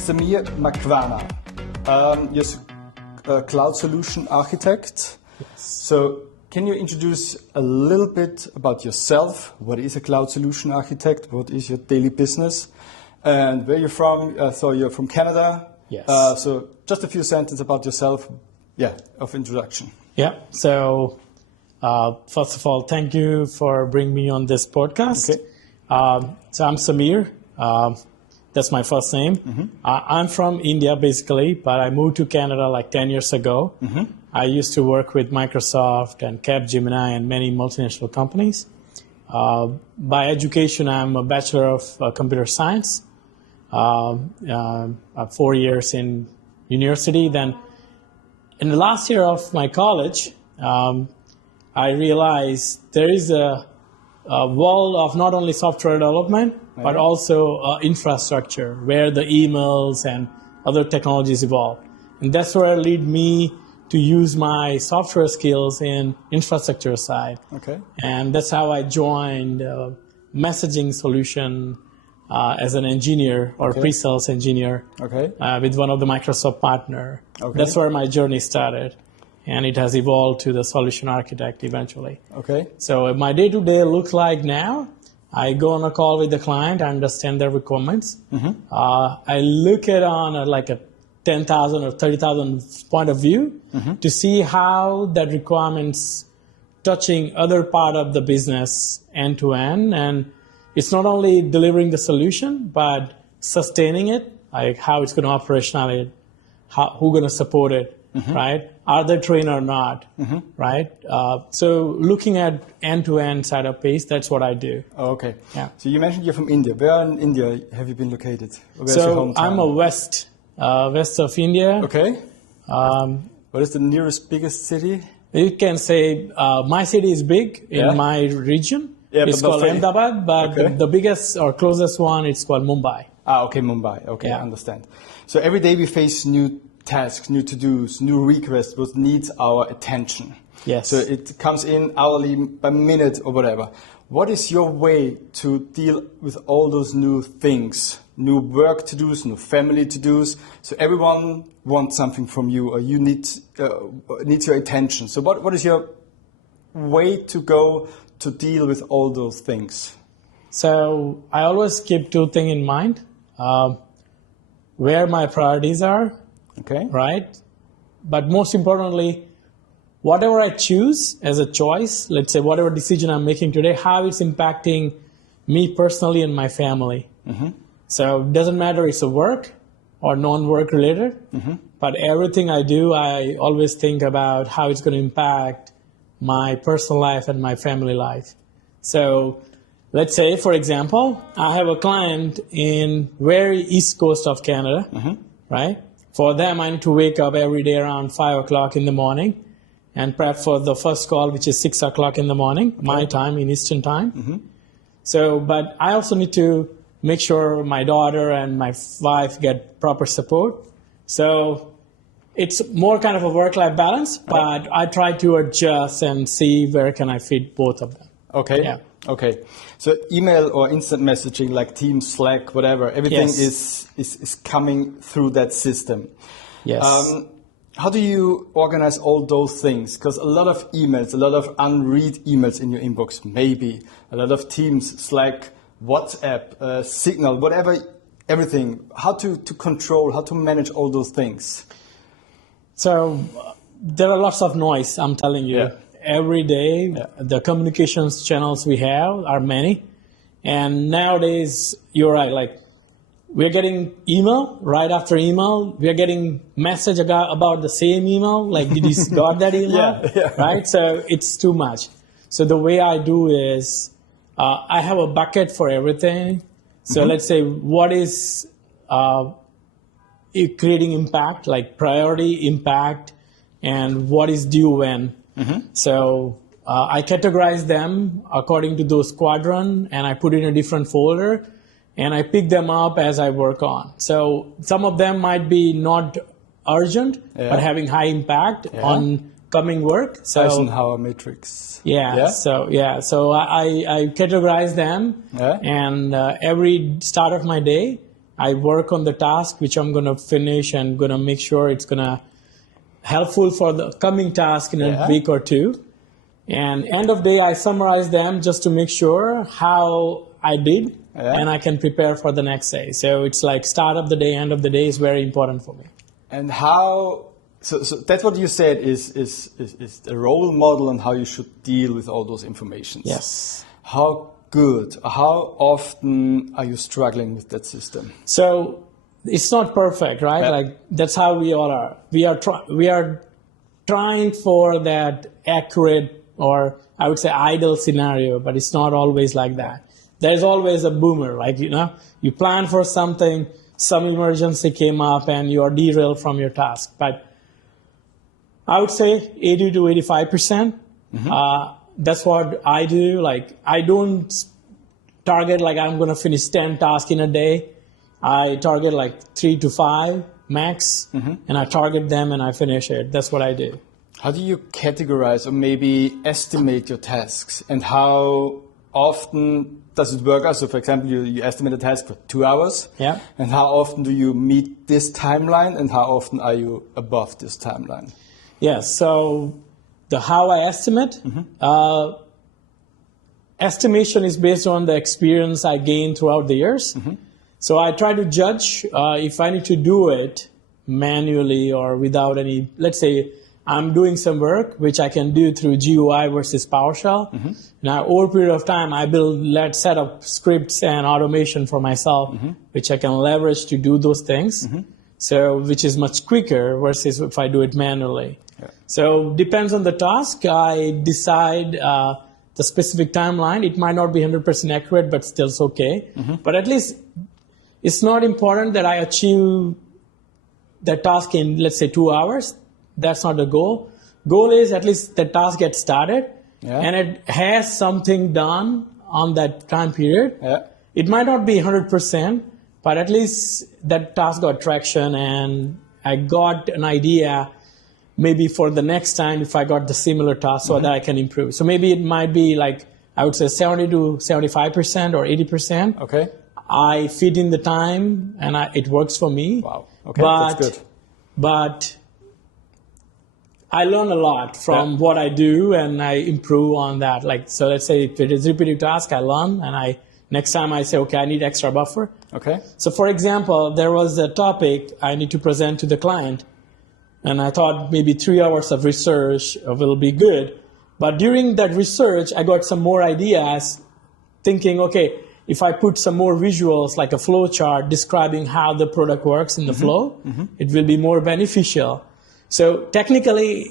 Samir Makwane. You're a cloud solution architect. Yes. So can you introduce a little bit about yourself? What is a cloud solution architect? What is your daily business? And where you're from? So you're from Canada. Yes. So just a few sentences about yourself, of introduction. Yeah. So first of all, thank you for bringing me on this podcast. Okay. So I'm Samir. That's my first name. Mm-hmm. I'm from India, basically, but I moved to Canada like 10 years ago. Mm-hmm. I used to work with Microsoft and Capgemini and many multinational companies. By education, I'm a Bachelor of Computer Science. 4 years in university. Then in the last year of my college, I realized there is a world of not only software development, but also infrastructure where the emails and other technologies evolve. And that's where it led me to use my software skills in infrastructure side. Okay. And that's how I joined messaging solution as an engineer or pre-sales engineer with one of the Microsoft partner. Okay. That's where my journey started. And it has evolved to the solution architect eventually. Okay. So my day-to-day looks like now, I go on a call with the client, I understand their requirements. Mm-hmm. I look at on like a 10,000 or 30,000 point of view to see how that requirements touching other part of the business end to end. And it's not only delivering the solution, but sustaining it, like how it's going to operationalize it, who's going to support it, right? Are they trained or not, right? So looking at end-to-end side of piece, that's what I do. Oh, okay. Yeah. So you mentioned you're from India. Where in India have you been located? Where's so your hometown? I'm a west of India. Okay. What is the nearest biggest city? You can say my city is big in my region. Yeah, it's called Ahmedabad, but the biggest or closest one is called Mumbai. Ah, okay, Mumbai. Okay, I understand. So every day we face new tasks, new to-dos, new requests, what needs our attention. Yes. So it comes in hourly, by minute or whatever. What is your way to deal with all those new things, new work to-dos, new family to-dos? So everyone wants something from you, or you needs your attention. So what is your way to go to deal with all those things? So I always keep two things in mind. Where my priorities are, right? But most importantly, whatever I choose as a choice, let's say whatever decision I'm making today, how it's impacting me personally and my family. So it doesn't matter if it's a work or non-work related, but everything I do, I always think about how it's going to impact my personal life and my family life. So let's say, for example, I have a client in very east coast of Canada, right? For them, I need to wake up every day around 5 o'clock in the morning and prep for the first call, which is 6 o'clock in the morning, my time in Eastern time. So, but I also need to make sure my daughter and my wife get proper support. So it's more kind of a work-life balance, but I try to adjust and see where can I fit both of them. Okay. Yeah. Okay. So email or instant messaging like Teams, Slack, whatever, everything is coming through that system. Yes. How do you organize all those things? Because a lot of emails, a lot of unread emails in your inbox, maybe a lot of Teams, Slack, WhatsApp, Signal, whatever, everything. How to control, how to manage all those things? So there are lots of noise, I'm telling you. Yeah. Every day, the communications channels we have are many. And nowadays, you're right, like we're getting email right after email. We're getting message about the same email, like did you got that email? Right? So it's too much. So the way I do is I have a bucket for everything. So let's say what is creating impact, like priority, impact, and what is due when. So I categorize them according to those quadrant, and I put it in a different folder, and I pick them up as I work on. So some of them might be not urgent, but having high impact on coming work. So Eisenhower matrix. So I categorize them, and every start of my day, I work on the task, which I'm going to finish and going to make sure it's going to helpful for the coming task in a week or two. And end of day, I summarize them just to make sure how I did, and I can prepare for the next day. So it's like start of the day, end of the day is very important for me. And how? So that's what you said is a role model on how you should deal with all those informations. Yes. How good? How often are you struggling with that system? So it's not perfect, right? Like that's how we all are. We are trying for that accurate, or I would say ideal scenario, but it's not always like that. There's always a boomer, like, you plan for something, some emergency came up and you are derailed from your task. But I would say 80 to 85%. That's what I do. Like, I don't target like I'm going to finish 10 tasks in a day. I target like 3 to 5 max, and I target them and I finish it. That's what I do. How do you categorize or maybe estimate your tasks, and how often does it work out? So, for example, you estimate a task for 2 hours, and how often do you meet this timeline, and how often are you above this timeline? Yes, so how I estimate, estimation is based on the experience I gained throughout the years. So I try to judge if I need to do it manually or without any, let's say I'm doing some work which I can do through GUI versus PowerShell. Now, over a period of time, I build, set up scripts and automation for myself, which I can leverage to do those things. So, which is much quicker versus if I do it manually. So, depends on the task. I decide the specific timeline. It might not be 100% accurate, but still it's okay. But at least it's not important that I achieve the task in, let's say, 2 hours. That's not the goal. Goal is at least the task gets started and it has something done on that time period. It might not be 100%, but at least that task got traction and I got an idea maybe for the next time if I got the similar task so that I can improve. So maybe it might be like, I would say 70 to 75% or 80%. Okay. I fit in the time and it works for me. Wow. Okay, that's good. But I learn a lot from what I do and I improve on that. Like, so let's say if it is repetitive task, I learn and next time I say, okay, I need extra buffer. Okay. So for example, there was a topic I need to present to the client and I thought maybe 3 hours of research will be good. But during that research, I got some more ideas thinking, okay, if I put some more visuals like a flow chart describing how the product works in the flow, it will be more beneficial. So technically,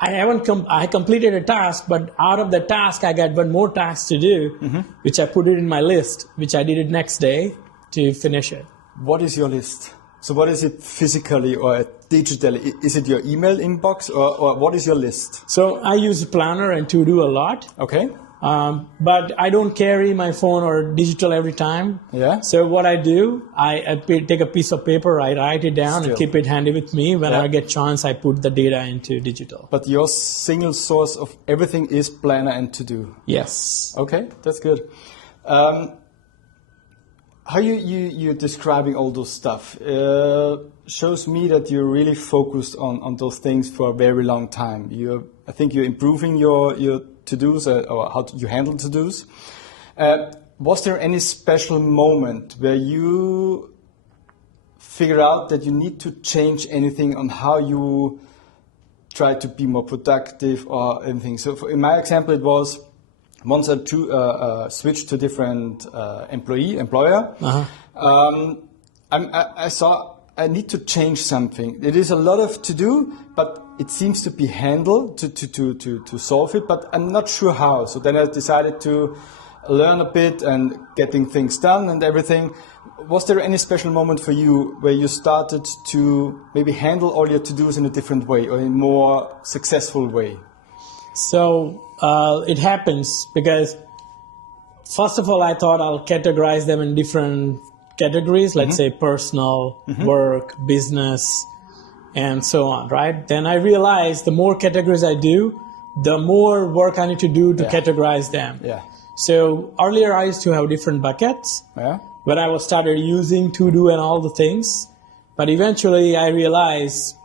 I completed a task, but out of the task, I got one more task to do, which I put it in my list, which I did it next day to finish it. What is your list? So what is it physically or digitally? Is it your email inbox or what is your list? So I use Planner and To-Do a lot. Okay. But I don't carry my phone or digital every time. So what I do, I take a piece of paper, I write it down and keep it handy with me. When I get chance, I put the data into digital. But your single source of everything is Planner and To-Do? Yes. Okay, that's good. How you're describing all those stuff shows me that you're really focused on those things for a very long time. I think you're improving your to-dos or how you handle to-dos. Was there any special moment where you figure out that you need to change anything on how you try to be more productive or anything? So in my example, it was once I switched to a different employer. I saw I need to change something. It is a lot of to do, but it seems to be handled to solve it, but I'm not sure how. So then I decided to learn a bit and getting things done and everything. Was there any special moment for you where you started to maybe handle all your to-dos in a different way or in a more successful way? So it happens because, first of all, I thought I'll categorize them in different categories, let's say personal, work, business, and so on, right? Then I realized the more categories I do, the more work I need to do to categorize them. So earlier I used to have different buckets, when I was started using to-do and all the things. But eventually I realized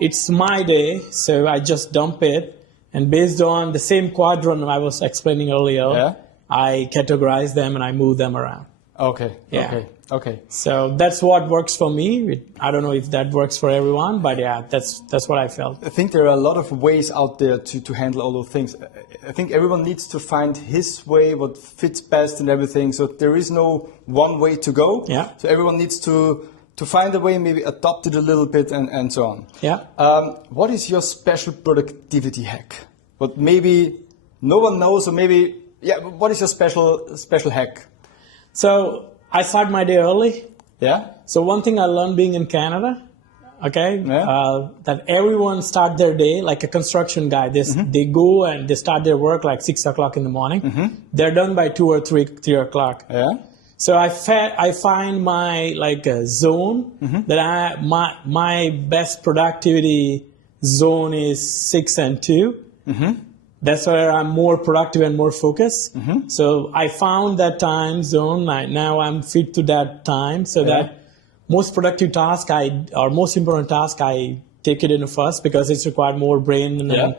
it's my day, so I just dump it. And based on the same quadrant I was explaining earlier, I categorize them and I move them around. Okay, okay. So that's what works for me. I don't know if that works for everyone, but yeah, that's what I felt. I think there are a lot of ways out there to handle all those things. I think everyone needs to find his way, what fits best and everything. So there is no one way to go. Yeah. So everyone needs to find a way, maybe adopt it a little bit and so on. Yeah. What is your special productivity hack? What maybe no one knows, or maybe, what is your special hack? So I start my day early. Yeah. So one thing I learned being in Canada, that everyone start their day like a construction guy. They go and they start their work like 6 o'clock in the morning. They're done by 2 or 3 o'clock. Yeah. So I find my like a zone that my best productivity zone is 6 and 2. That's where I'm more productive and more focused. So I found that time zone. Now I'm fit to that time, so that most productive task or most important task I take it in first, because it's required more brain and the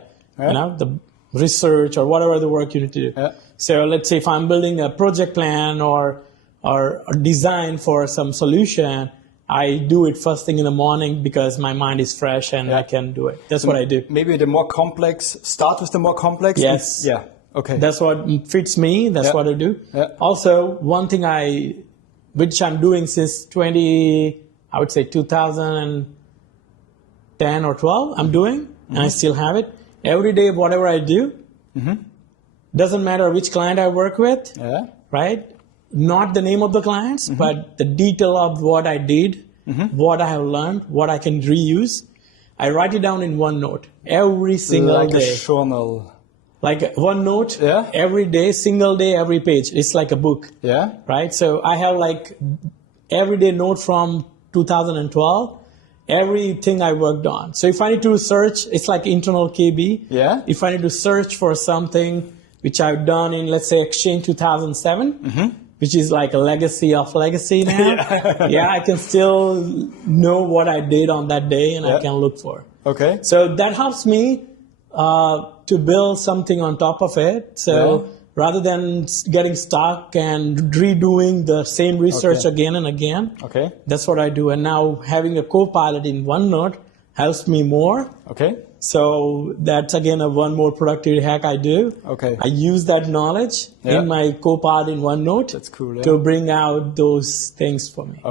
research or whatever the work you need to do. So let's say if I'm building a project plan or design for some solution, I do it first thing in the morning because my mind is fresh and I can do it. That's what I do. Maybe the more complex, start with the more complex? Yes. Yeah, okay. That's what fits me. That's what I do. Also, one thing which I'm doing since 2010 or 12, I'm doing, and I still have it. Every day, whatever I do, doesn't matter which client I work with, right? Not the name of the clients, but the detail of what I did, what I have learned, what I can reuse. I write it down in OneNote every single day. Like a journal. Like OneNote, every day, single day, every page. It's like a book, right? So I have like everyday note from 2012, everything I worked on. So if I need to search, it's like internal KB. If I need to search for something which I've done in, let's say, Exchange 2007, which is like a legacy of legacy now. I can still know what I did on that day and I can look for. Okay. So that helps me to build something on top of it. So rather than getting stuck and redoing the same research again and again, that's what I do. And now having a co-pilot in OneNote helps me more. So that's again one more productivity hack I do. I use that knowledge in my co-pilot in OneNote. That's cool, to bring out those things for me.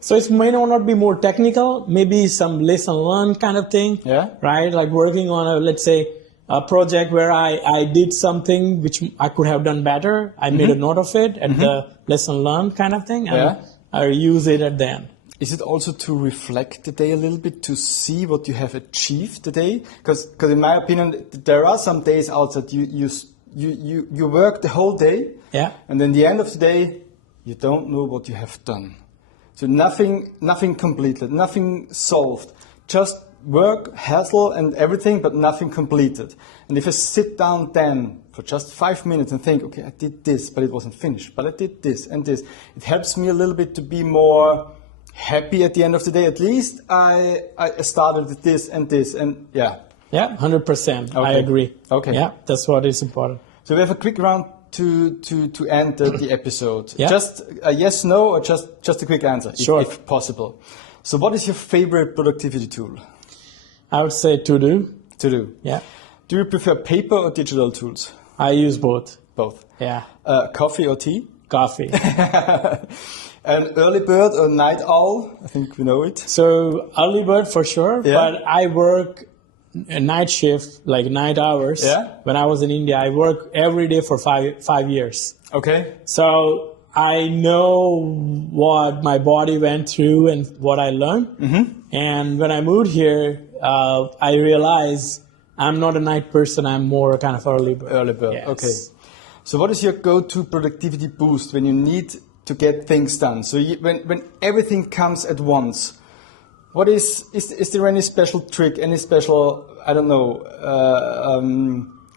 So it may not be more technical, maybe some lesson learned kind of thing, right? Like working on let's say, a project where I did something which I could have done better. I made a note of it at the lesson learned kind of thing, and I use it at the end. Is it also to reflect the day a little bit, to see what you have achieved the day? Because in my opinion, there are some days outside you work the whole day, and then the end of the day, you don't know what you have done. So nothing completed, nothing solved, just work, hassle and everything, but nothing completed. And if I sit down then for just 5 minutes and think, okay, I did this, but it wasn't finished, but I did this and this, it helps me a little bit to be more happy at the end of the day. At least I started with this and this, and 100%. I agree. That's what is important. So we have a quick round to end the episode. Just a yes, no, or just a quick answer, if possible. So what is your favorite productivity tool? I would say To-Do. To-Do. Yeah. Do you prefer paper or digital tools? I use both. Both. Yeah. Coffee or tea? Coffee. An early bird or night owl? I think we know it. So early bird for sure, but I work a night shift, like 9 hours. When I was in India, I work every day for five years. So I know what my body went through and what I learned. And when I moved here, I realized I'm not a night person. I'm more kind of early bird. Early bird. Yes. So what is your go-to productivity boost when you need to get things done? So when everything comes at once, what is there any special trick, any special, I don't know,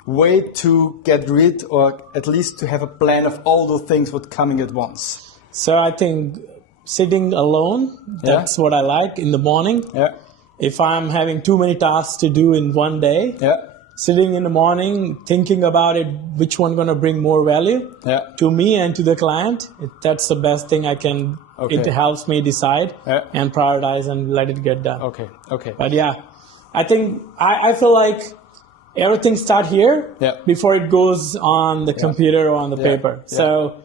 way to get rid, or at least to have a plan of all those things what coming at once? So I think sitting alone, that's what I like in the morning. Yeah. If I'm having too many tasks to do in one day, sitting in the morning, thinking about it, which one going to bring more value to me and to the client, that's the best thing I can. It helps me decide and prioritize and let it get done. Okay. But yeah, I think I feel like everything starts here before it goes on the computer or on the paper. So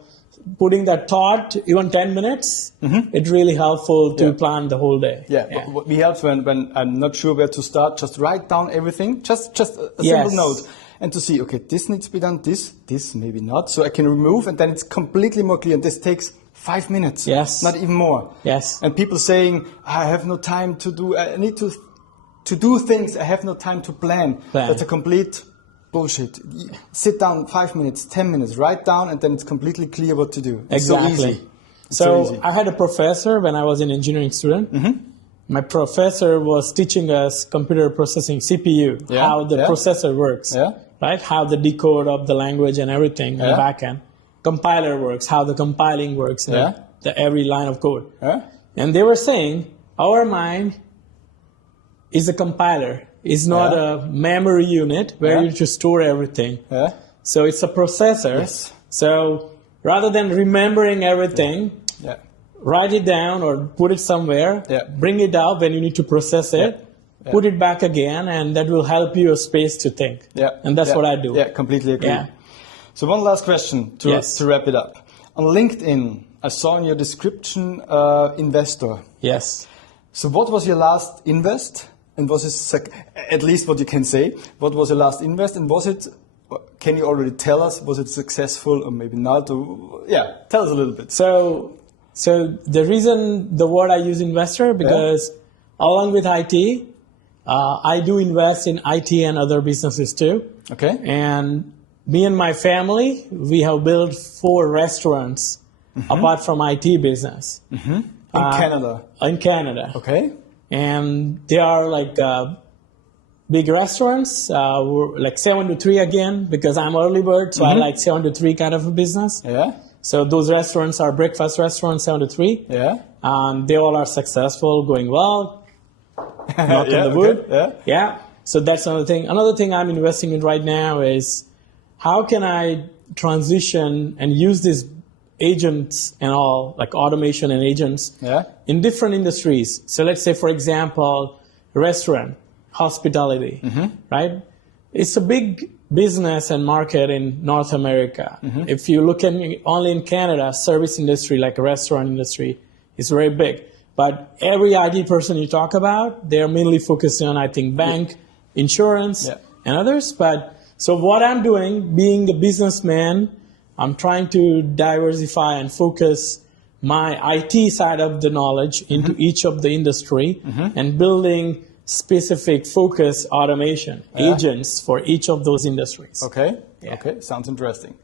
putting that thought, even 10 minutes, it's really helpful to plan the whole day. But what helps when I'm not sure where to start, just write down everything, just a simple note. And to see, okay, this needs to be done, this maybe not. So I can remove, and then it's completely more clear. And this takes 5 minutes, not even more. And people saying, I have no time to do, I need to do things, I have no time to plan. That's a complete bullshit. Sit down 5 minutes, 10 minutes, write down, and then it's completely clear what to do. It's so easy. So I had a professor when I was an engineering student. My professor was teaching us computer processing, CPU, how the processor works, right? How the decode of the language and everything in the backend. Compiler works, how the compiling works in every line of code. And they were saying, our mind is a compiler. It's not a memory unit where you just store everything. So it's a processor. So rather than remembering everything, write it down or put it somewhere, bring it out when you need to process it, put it back again, and that will help you a space to think. And that's what I do. Completely agree. So one last question to wrap it up. On LinkedIn, I saw in your description, investor. So what was your last invest? And was it, at least what you can say, what was your last invest? And was it, can you already tell us, was it successful or maybe not? Or, tell us a little bit. So the reason the word I use investor, because along with IT, I do invest in IT and other businesses too. And me and my family, we have built 4 restaurants apart from IT business. In Canada? In Canada. And they are like big restaurants, like 7 to 3 again, because I'm early bird, so I like 7 to 3 kind of a business. So those restaurants are breakfast restaurants, 7 to 3. They all are successful, going well. Knock on the wood. So that's another thing. Another thing I'm investing in right now is how can I transition and use these agents and all, like automation and agents, in different industries. So let's say, for example, restaurant, hospitality, right? It's a big business and market in North America. If you look at only in Canada, service industry, like a restaurant industry, is very big. But every IT person you talk about, they're mainly focusing on, I think, bank, insurance, and others. But so what I'm doing, being a businessman, I'm trying to diversify and focus my IT side of the knowledge into each of the industry and building specific focus automation agents for each of those industries. Okay, sounds interesting.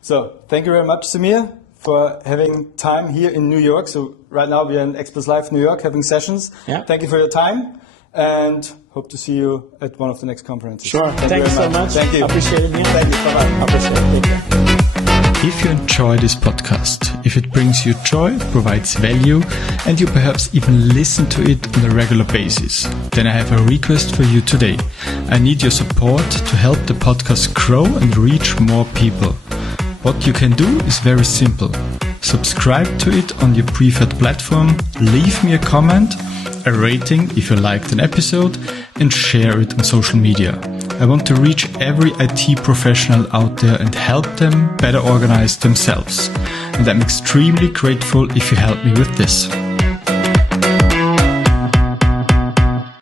So thank you very much, Samir, for having time here in New York. So right now we are in ExpertsLive New York having sessions. Thank you for your time and hope to see you at one of the next conferences. Sure, thank you so much. Thank you. Appreciate it. Thank you, bye-bye. Appreciate it. Take care. If you enjoy this podcast, if it brings you joy, provides value, and you perhaps even listen to it on a regular basis, then I have a request for you today. I need your support to help the podcast grow and reach more people. What you can do is very simple. Subscribe to it on your preferred platform, leave me a comment, a rating if you liked an episode, and share it on social media. I want to reach every IT professional out there and help them better organize themselves. And I'm extremely grateful if you help me with this.